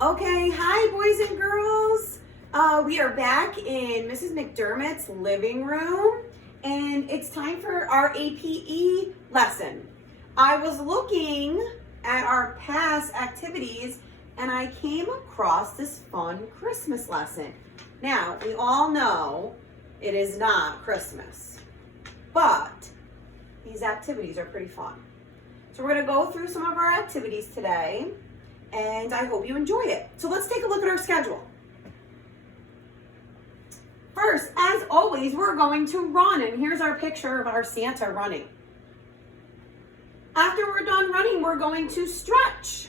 Okay, hi boys and girls. We are back in Mrs. McDermott's living room and it's time for our APE lesson. I was looking at our past activities and I came across this fun Christmas lesson. Now, we all know it is not Christmas, but these activities are pretty fun. So we're gonna go through some of our activities today and I hope you enjoy it. So let's take a look at our schedule. First, as always, we're going to run, and here's our picture of our Santa running. After we're done running, we're going to stretch.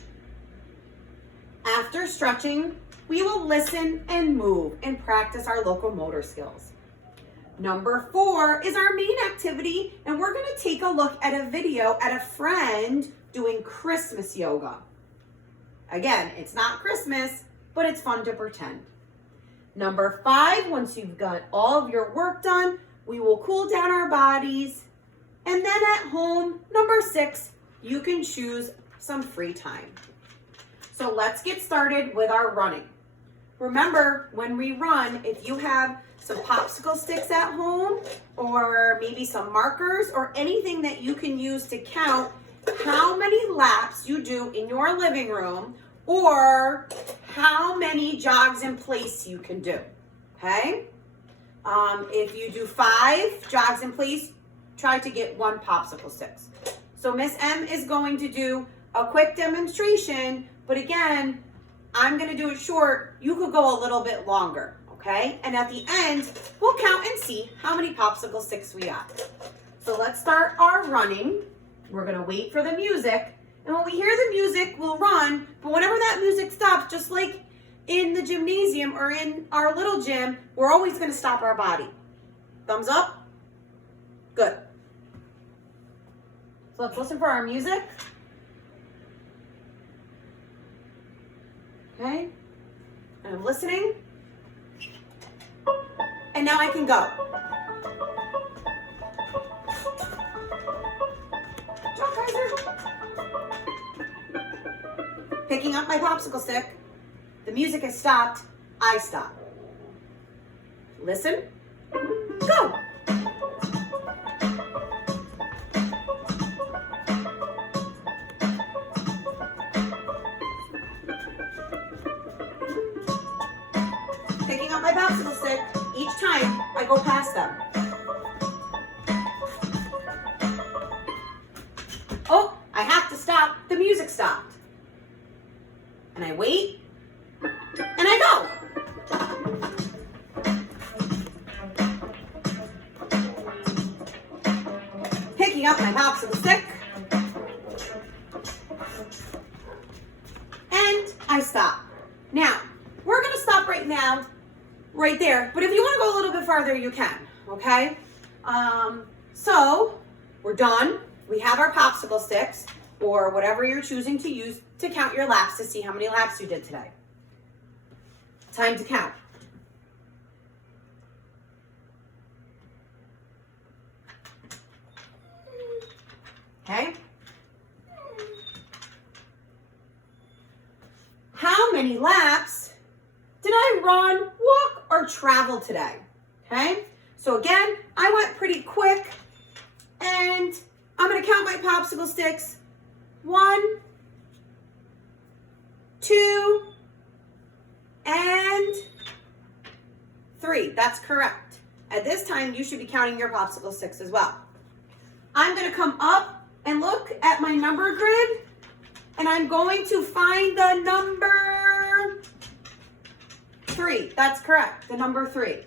After stretching, we will listen and move and practice our locomotor skills. Number 4 is our main activity, and we're gonna take a look at a video at a friend doing Christmas yoga. Again, it's not Christmas, but it's fun to pretend. Number 5, once you've got all of your work done, we will cool down our bodies. And then at home, number 6, you can choose some free time. So let's get started with our running. Remember, when we run, if you have some popsicle sticks at home, or maybe some markers, or anything that you can use to count how many laps you do in your living room, or how many jogs in place you can do, okay? If you do 5 jogs in place, try to get 1 popsicle sticks. So Miss M is going to do a quick demonstration, but again, I'm gonna do it short. You could go a little bit longer, okay? And at the end, we'll count and see how many popsicle sticks we got. So let's start our running. We're gonna wait for the music, and when we hear the music, we'll run, but whenever that music stops, just like in the gymnasium or in our little gym, we're always gonna stop our body. Thumbs up? Good. So let's listen for our music. Okay, and I'm listening, and now I can go. Picking up my popsicle stick, the music has stopped, I stop. Listen, go. Picking up my popsicle stick, each time I go past them. Oh, I have to stop, the music stopped. And I wait, and I go. Picking up my popsicle stick, and I stop. Now, we're gonna stop right now, right there, but if you wanna go a little bit farther, you can, okay? So, we're done. We have our popsicle sticks, or whatever you're choosing to use to count your laps to see how many laps you did today. Time to count. Okay? How many laps did I run, walk, or travel today? Okay? So again, I went pretty quick, and I'm gonna count my popsicle sticks. 1, 2, and 3. That's correct. At this time, you should be counting your popsicle sticks as well. I'm gonna come up and look at my number grid, and I'm going to find the number 3. That's correct, the number 3,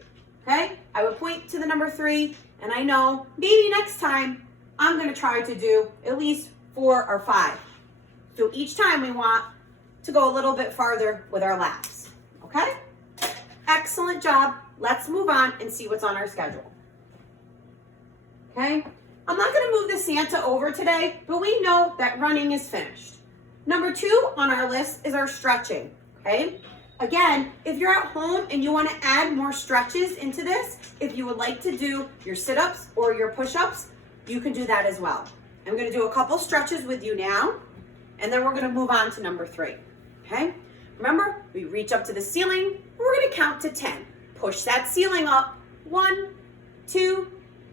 okay? I would point to the number 3, and I know maybe next time I'm gonna try to do at least 4 or 5. So each time we want to go a little bit farther with our laps, okay? Excellent job. Let's move on and see what's on our schedule. Okay, I'm not gonna move the Santa over today, but we know that running is finished. Number 2 on our list is our stretching, okay? Again, if you're at home and you wanna add more stretches into this, if you would like to do your sit-ups or your push-ups, you can do that as well. I'm gonna do a couple stretches with you now, and then we're gonna move on to number 3, okay? Remember, we reach up to the ceiling. We're going to count to 10. Push that ceiling up. 1, 2,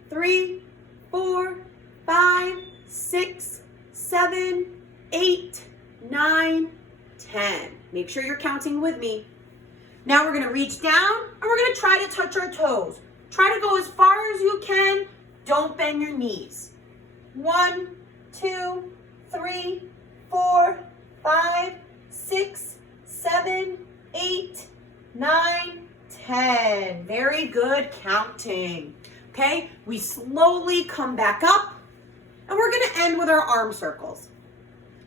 3, 4, 5, 6, 7, 8, 9, 10. Make sure you're counting with me. Now we're going to reach down and we're going to try to touch our toes. Try to go as far as you can. Don't bend your knees. 1, 2, 3, 4, 5, 6, 7, 8, 9, 10. Very good counting. Okay, we slowly come back up and we're going to end with our arm circles.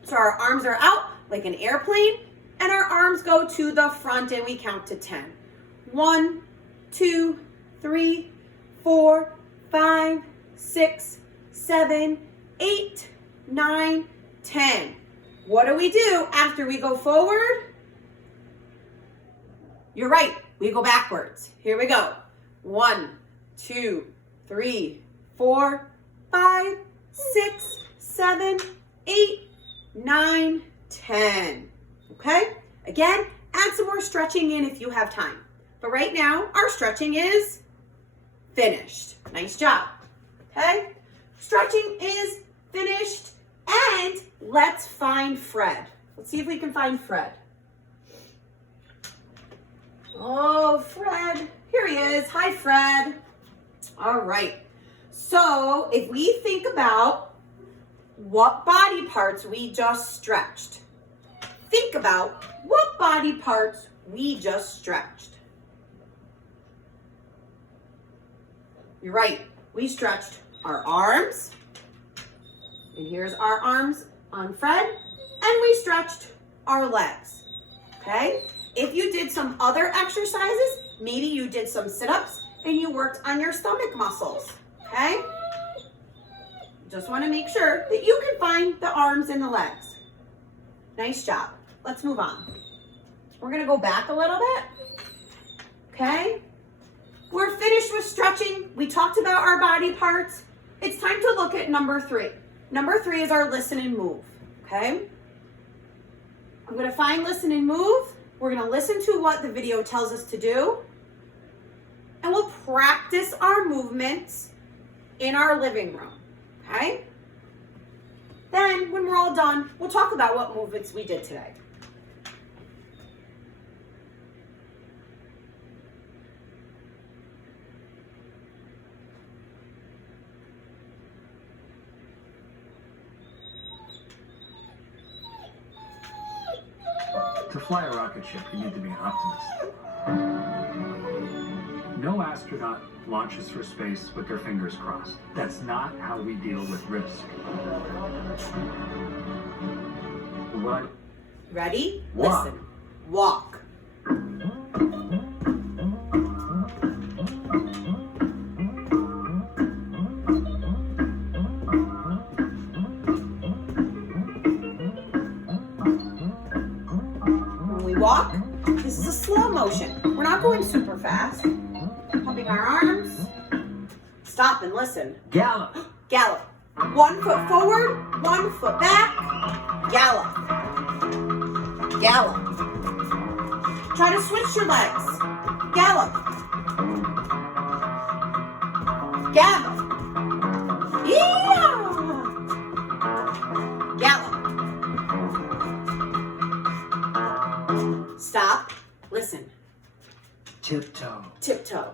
So our arms are out like an airplane and our arms go to the front and we count to 10. 1, 2, 3, 4, 5, 6, 7, 8, 9, 10. What do we do after we go forward? You're right, we go backwards. Here we go. 1, 2, 3, 4, 5, 6, 7, 8, 9, 10. Okay? Again, add some more stretching in if you have time. But right now, our stretching is finished. Nice job. Okay? Stretching is finished. And let's find Fred. Let's see if we can find Fred. Oh, Fred. Here he is. Hi, Fred. All right. So if we think about what body parts we just stretched, think about what body parts we just stretched. You're right. We stretched our arms. And here's our arms on Fred. And we stretched our legs. Okay? If you did some other exercises, maybe you did some sit-ups and you worked on your stomach muscles. Okay? Just want to make sure that you can find the arms and the legs. Nice job. Let's move on. We're going to go back a little bit. Okay? We're finished with stretching. We talked about our body parts. It's time to look at number 3. Number 3 is our listen and move. Okay? I'm going to find listen and move. We're going to listen to what the video tells us to do. And we'll practice our movements in our living room. Okay? Then, when we're all done, we'll talk about what movements we did today. To fly a rocket ship, you need to be an optimist. No astronaut launches for space with their fingers crossed. That's not how we deal with risk. What? Ready? Walk. Listen. Walk. When we walk, this is a slow motion. We're not going super fast. Pumping our arms. Stop and listen. Gallop. Gallop. 1 foot forward, 1 foot back. Gallop. Gallop. Try to switch your legs. Gallop. Gallop. Yeah. Gallop. Stop. Listen. Tiptoe. Tiptoe.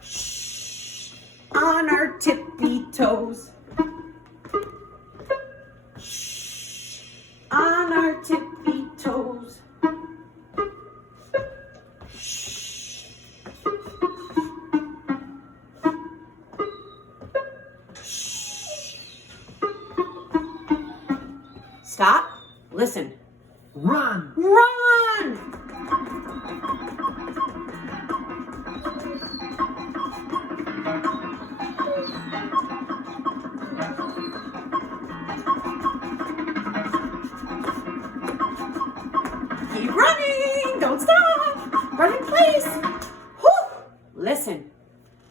Shh. On our tippy toes. Shh. On our tippy toes. Shh. Shh. Stop. Listen. Run. Run! Keep running! Don't stop! Run in place! Whew. Listen.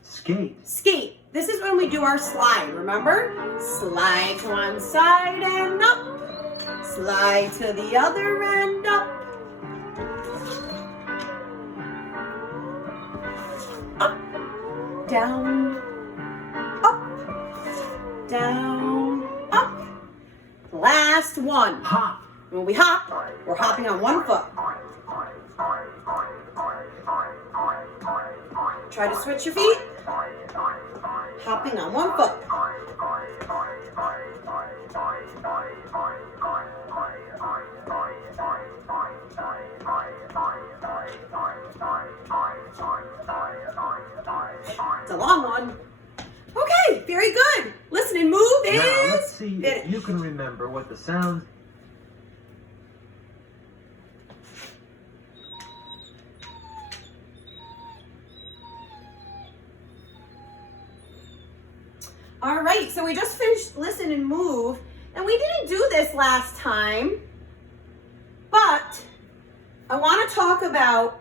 Skate. Skate. This is when we do our slide, remember? Slide to one side and up. Slide to the other end, up. Up, down, up, down, up. Last one. Hop. When we hop, we're hopping on one foot. Try to switch your feet. Hopping on one foot. It's a long one. Okay, very good. Listen and move is... Now let's see if finish. you can remember what the sounds. All right, so we just finished listen and move, and we didn't do this last time, but I want to talk about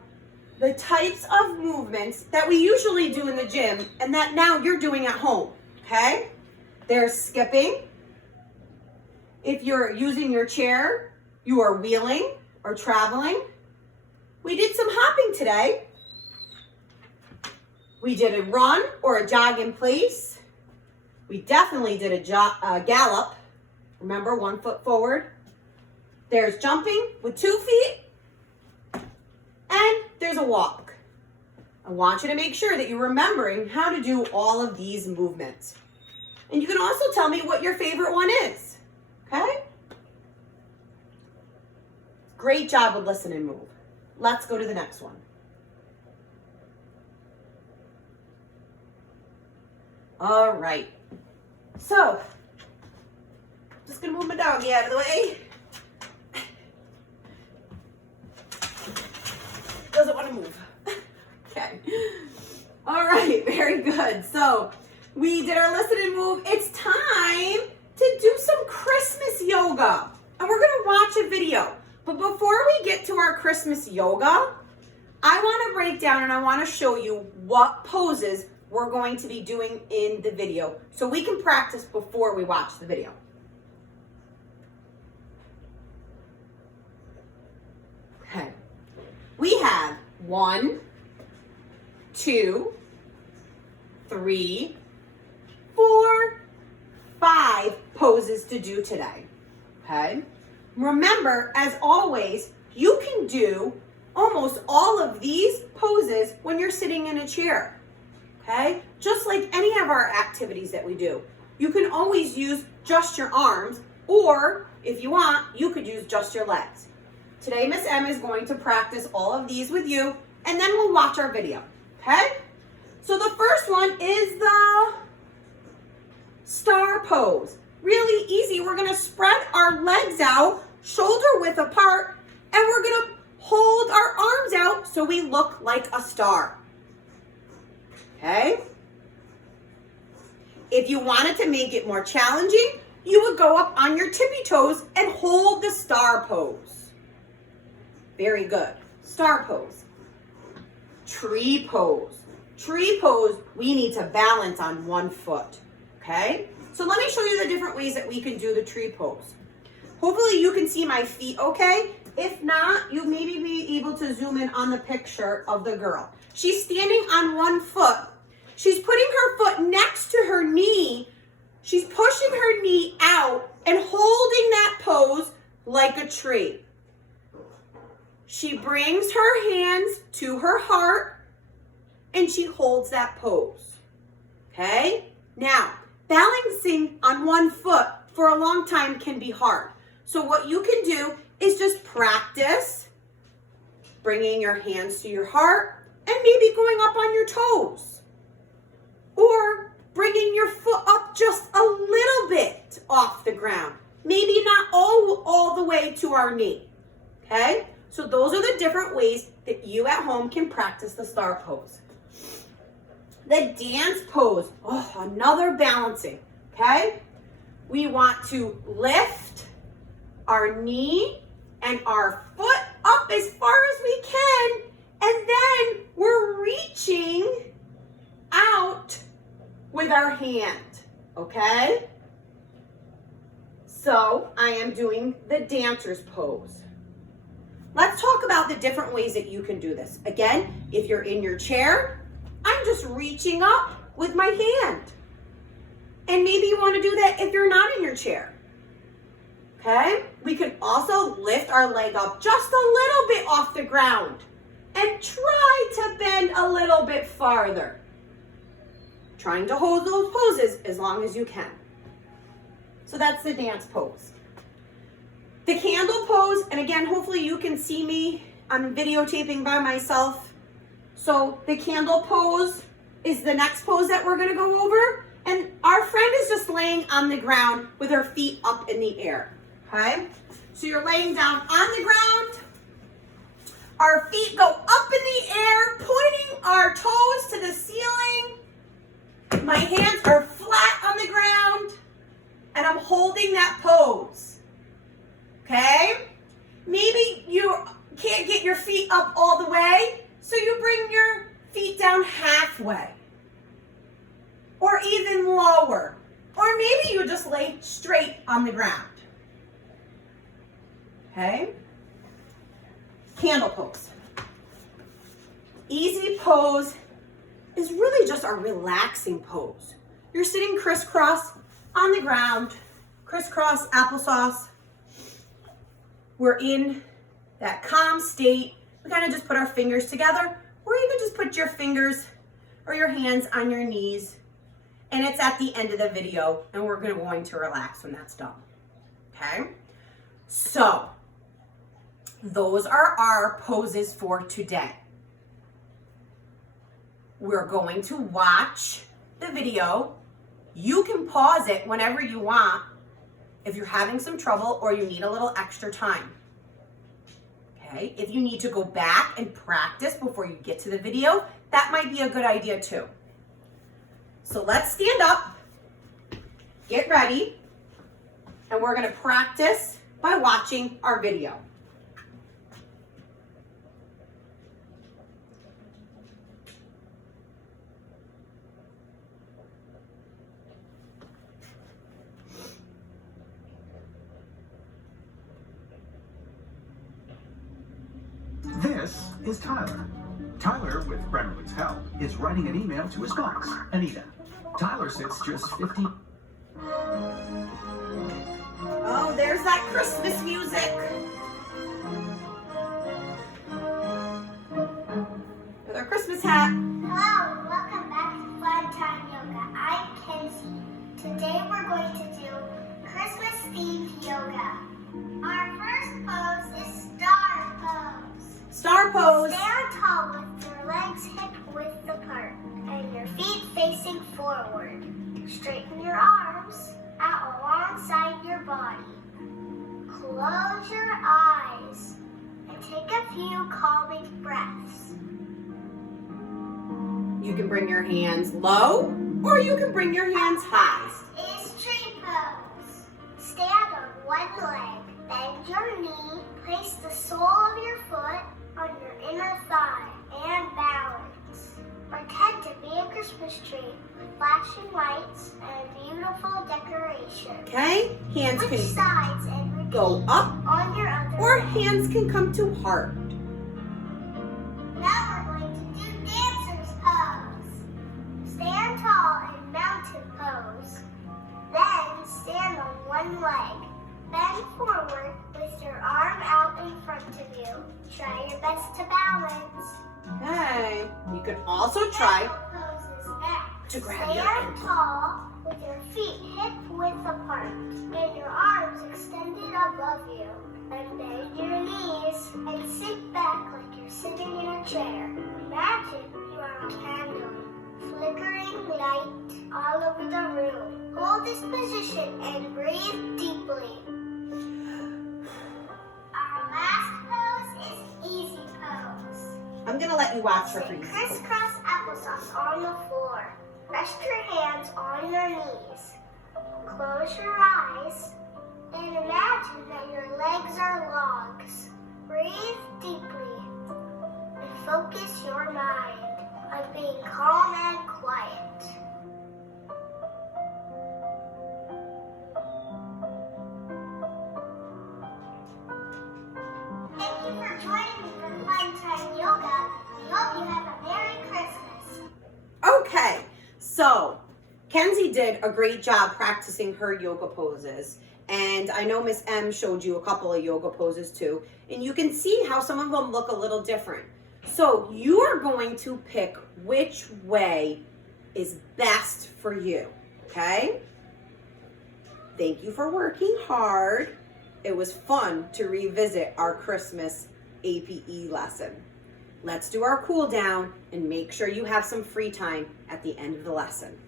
the types of movements that we usually do in the gym and that now you're doing at home, okay? There's skipping. If you're using your chair, you are wheeling or traveling. We did some hopping today. We did a run or a jog in place. We definitely did a gallop. Remember, 1 foot forward. There's jumping with 2 feet. And there's a walk. I want you to make sure that you're remembering how to do all of these movements. And you can also tell me what your favorite one is. Okay? Great job with listen and move. Let's go to the next one. All right. So, just gonna move my doggy out of the way. Doesn't want to move. Okay. All right, very good. So, we did our listen and move. It's time to do some Christmas yoga. And we're gonna watch a video. But before we get to our Christmas yoga, I wanna break down and I wanna show you what poses we're going to be doing in the video so we can practice before we watch the video. Okay. We have 1, 2, 3, 4, 5 poses to do today. Okay. Remember, as always, you can do almost all of these poses when you're sitting in a chair. Okay? Just like any of our activities that we do. You can always use just your arms, or if you want, you could use just your legs. Today, Miss M is going to practice all of these with you, and then we'll watch our video. Okay? So the first one is the star pose. Really easy. We're going to spread our legs out, shoulder width apart, and we're going to hold our arms out so we look like a star. Okay? If you wanted to make it more challenging, you would go up on your tippy toes and hold the star pose. Very good. Star pose. Tree pose. Tree pose, we need to balance on 1 foot. Okay? So let me show you the different ways that we can do the tree pose. Hopefully you can see my feet okay. If not, you maybe be able to zoom in on the picture of the girl. She's standing on 1 foot. She's putting her foot next to her knee. She's pushing her knee out and holding that pose like a tree. She brings her hands to her heart and she holds that pose. Okay? Now, balancing on 1 foot for a long time can be hard. So what you can do is just practice bringing your hands to your heart and maybe going up on your toes. Or bringing your foot up just a little bit off the ground. Maybe not all the way to our knee. Okay? So those are the different ways that you at home can practice the star pose. The dance pose. Oh, another balancing. Okay? We want to lift our knee and our foot up as far as we can. And then we're reaching out with our hand. Okay? So I am doing the dancer's pose. Let's talk about the different ways that you can do this. Again, if you're in your chair, I'm just reaching up with my hand. And maybe you want to do that if you're not in your chair. Okay? We can also lift our leg up just a little bit off the ground and try to bend a little bit farther. Trying to hold those poses as long as you can. So that's the dance pose. The candle pose, and again, hopefully you can see me. I'm videotaping by myself. So the candle pose is the next pose that we're gonna go over. And our friend is just laying on the ground with her feet up in the air, okay? So you're laying down on the ground. Our feet go up in the air, pointing our toes to the ceiling. My hands are flat on the ground, and I'm holding that pose, okay? Maybe you can't get your feet up all the way, so you bring your feet down halfway, or even lower, or maybe you just lay straight on the ground, okay? Candle pose. Easy pose is really just a relaxing pose. You're sitting crisscross on the ground, crisscross applesauce. We're in that calm state. We kind of just put our fingers together, or you can just put your fingers or your hands on your knees, and it's at the end of the video, and we're going to relax when that's done, okay? So, those are our poses for today. We're going to watch the video. You can pause it whenever you want if you're having some trouble or you need a little extra time. Okay, if you need to go back and practice before you get to the video, that might be a good idea too. So let's stand up, get ready, and we're gonna practice by watching our video. This is Tyler. Tyler, with Brennerwood's help, is writing an email to his boss, Anita. Tyler sits just 50. Oh, there's that Christmas music. With our Christmas hat. Hello, and welcome back to Fun Time Yoga. I'm Kenzie. Today we're going to do Christmas themed yoga. Our first pose is star pose. Star pose. Stand tall with your legs hip width apart and your feet facing forward. Straighten your arms out alongside your body. Close your eyes and take a few calming breaths. You can bring your hands low or you can bring your hands high. Next is tree pose. Stand on one leg, bend your knee, place the sole of your foot on your inner thigh, and balance. Pretend to be a Christmas tree with flashing lights and beautiful decoration. Okay, hands Switch can sides and repeat go up on your other or leg. hands can come to heart. Now we're going to do dancer's pose. Stand tall in mountain pose. Then stand on one leg. Bend forward with your arm out in front of you. Try your best to balance. Okay, you can also try Pose is next. to grab your Stand ankle. tall with your feet hip width apart and your arms extended above you. And bend your knees and sit back like you're sitting in a chair. Imagine you are a candle, flickering light all over the room. Hold this position and breathe deeply. Our last pose is easy pose. I'm gonna let you watch her Sit freeze. crisscross applesauce on the floor. Rest your hands on your knees. Close your eyes and imagine that your legs are logs. Breathe deeply and focus your mind on being calm and quiet. Hope you have a Merry Christmas. Okay, so Kenzie did a great job practicing her yoga poses. And I know Miss M showed you a couple of yoga poses too. And you can see how some of them look a little different. So you are going to pick which way is best for you, okay? Thank you for working hard. It was fun to revisit our Christmas APE lesson. Let's do our cool down and make sure you have some free time at the end of the lesson.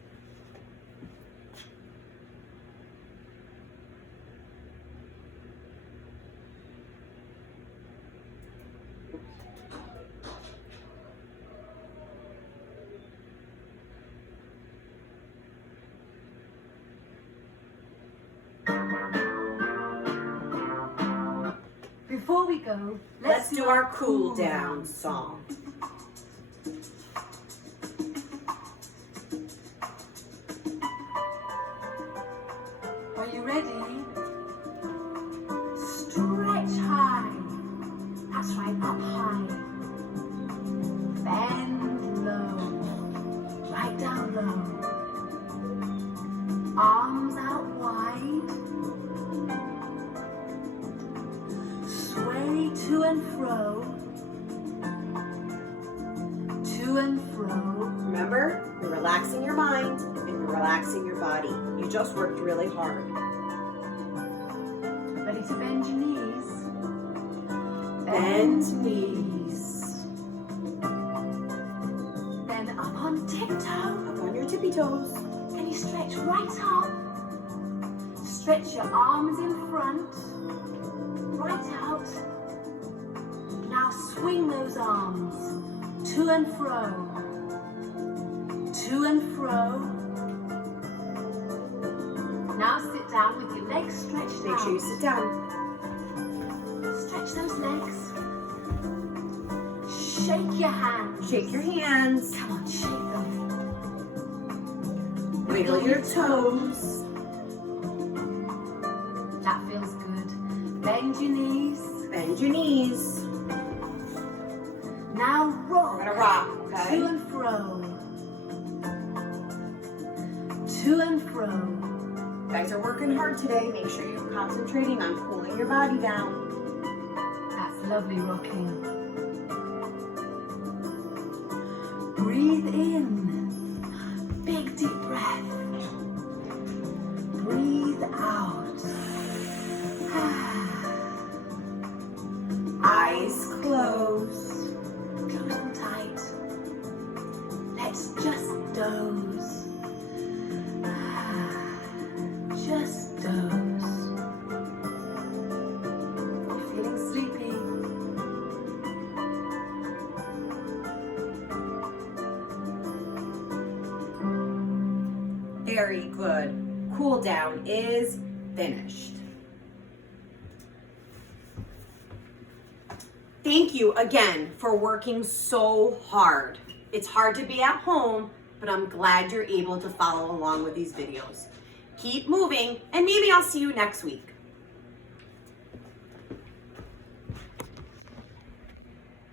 Before we go, Let's do our cool down song. Are you ready? Stretch high. That's right, up high. Bend low. Right down low. Arms out wide. Sway to and fro. To and fro. Remember, you're relaxing your mind and you're relaxing your body. You just worked really hard. Ready to bend your knees. Bend knees. Then up on tiptoe. Up on your tippy toes. Can you stretch right up? Stretch your arms in front. Right out. Now swing those arms. To and fro. To and fro. Now sit down with your legs stretched Make out. sure you sit down. Stretch those legs. Shake your hands. Shake your hands. Come on, shake them. Wiggle your toes. That feels good. Bend your knees. Bend your knees. Now rock. We're gonna rock, To okay? and fro. To and fro. You guys are working hard today. Make sure you're concentrating on cooling your body down. That's lovely rocking. Breathe in. Big deep breath. Breathe out. Eyes closed. Close them tight. Let's just doze. Just doze. You're feeling sleepy. Very good. Cool down is finished. Thank you again for working so hard. It's hard to be at home, but I'm glad you're able to follow along with these videos. Keep moving, and maybe I'll see you next week.